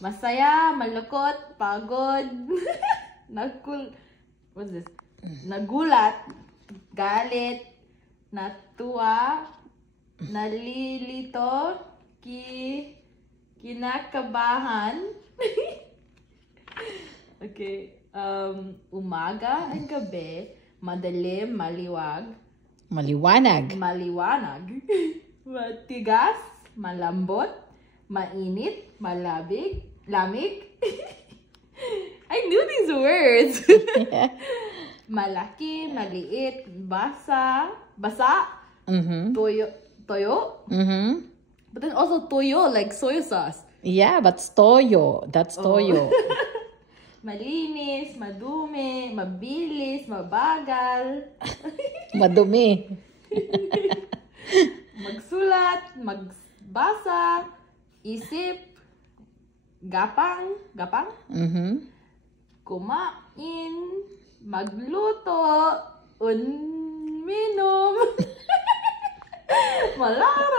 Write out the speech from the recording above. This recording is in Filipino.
Masaya, malukot, pagod, what's this? Nagulat, galit, natuwa, nalilito, kinakabahan. Okay. Umaga at gabi, madilim, maliwanag, matigas, malambot, mainit, lamig. I knew these words. Malaki, maliit, basa, toyo. But then also toyo, like soy sauce. Yeah, but toyo. That's toyo. Malinis, madumi, mabilis, mabagal. Madumi. Magsulat, magbasa, isip, gapang, kumain, magluto, uminom, malarang.